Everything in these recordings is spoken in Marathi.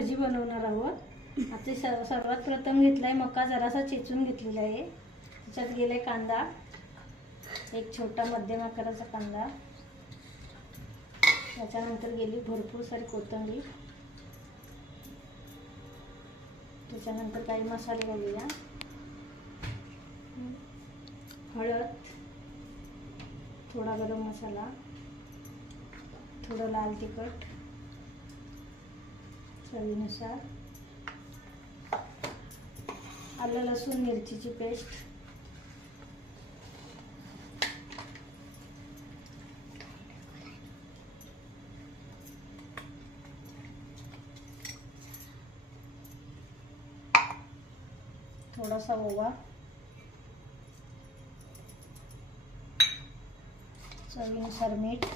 भजी बनवणार आहोत। आता सर्वात प्रथम घेतलाय मका, जरासा चेचून घेतलेला आहे। त्याच्यात गेलाय कांदा, एक छोटा मध्यम आकाराचा कांदा। त्याच्यानंतर गेली भरपूर सारी कोथिंबीर। त्याच्यानंतर काही मसाले घालूया। हळद, थोडा गरम मसाला, थोडं लाल तिखट चवीनुसार, आलं लसूण मिरचीची पेस्ट, थोडासा ओवा, चवीनुसार मीठ,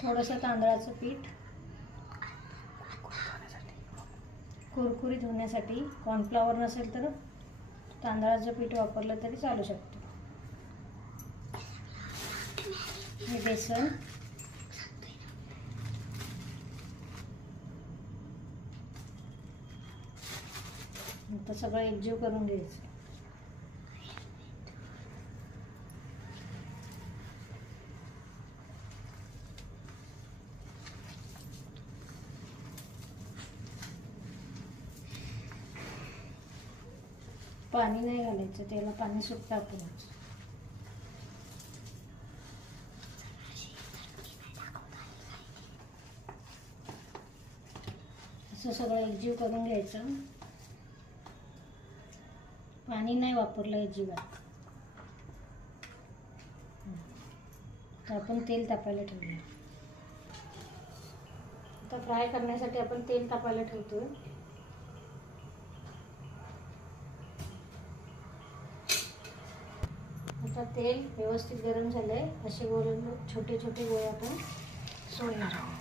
थोडंसं तांदळाचं पीठ, कुरकुरीत होण्यासाठी कॉर्नफ्लॉवर नसेल तर तांदळाचं पीठ वापरलं तरी चालू शकतं। हे बेसन, आता सगळं एकजीव करून घ्यायचं। पाणी नाही घालायचं, त्याला पाणी सुटतं आपणच। असं सगळं एकजीव करून घ्यायचं। पाणी नाही वापरलं अजिबात। तर आपण तेल तापायला ठेवूया। आता फ्राय करण्यासाठी आपण तेल तापायला ठेवतो। आता तेल व्यवस्थित गरम झालंय। असे गोल छोटे छोटे गोळे आपण सोडणार आहोत।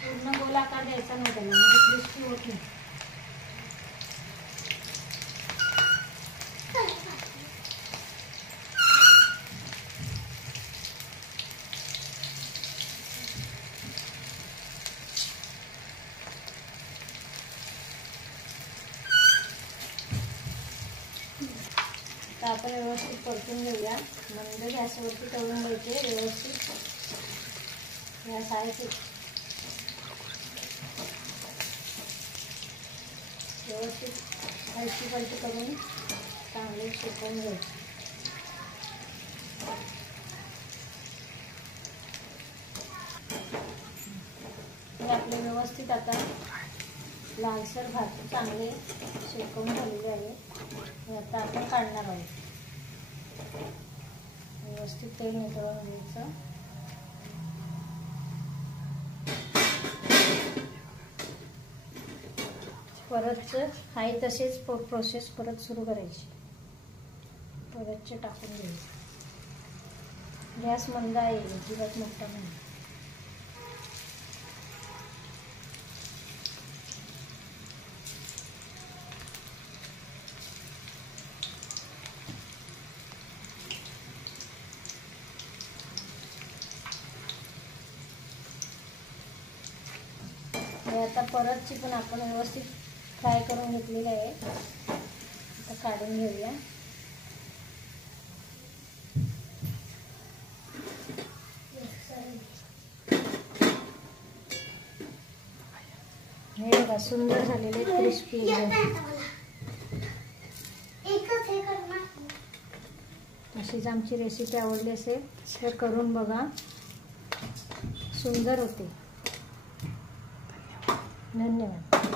पूर्ण गोल आकार द्यायचा नाही त्याला, म्हणजे क्रिस्पी होत नाही। आता आपण व्यवस्थित परतून घेऊया। मंद गॅसवरती तळून घ्यायचे व्यवस्थित। गॅस आहे व्यवस्थित हलकी पलटी करून चांगले शेकून घ्यायचे। हे आपले व्यवस्थित आता लालसर भात चांगले शेकून झालेले आहे। हे आता आपण काढणार आहोत। व्यवस्थित तेल नितळून घ्यायचं। परत आहे तसेच प्रोसेस परत सुरू करायची। परतचे टाकून घ्यायचे। गॅस मंद आहे, अजिबात मोठा नाही। आता परतची पण आपण व्यवस्थित फ्राय करून घेतलेली आहे। आता काढून घेऊया। हे बघा सुंदर झालेले क्रिस्पी। अशीच आमची रेसिपी आवडली असेल तर करून बघा, सुंदर होते। धन्यवाद।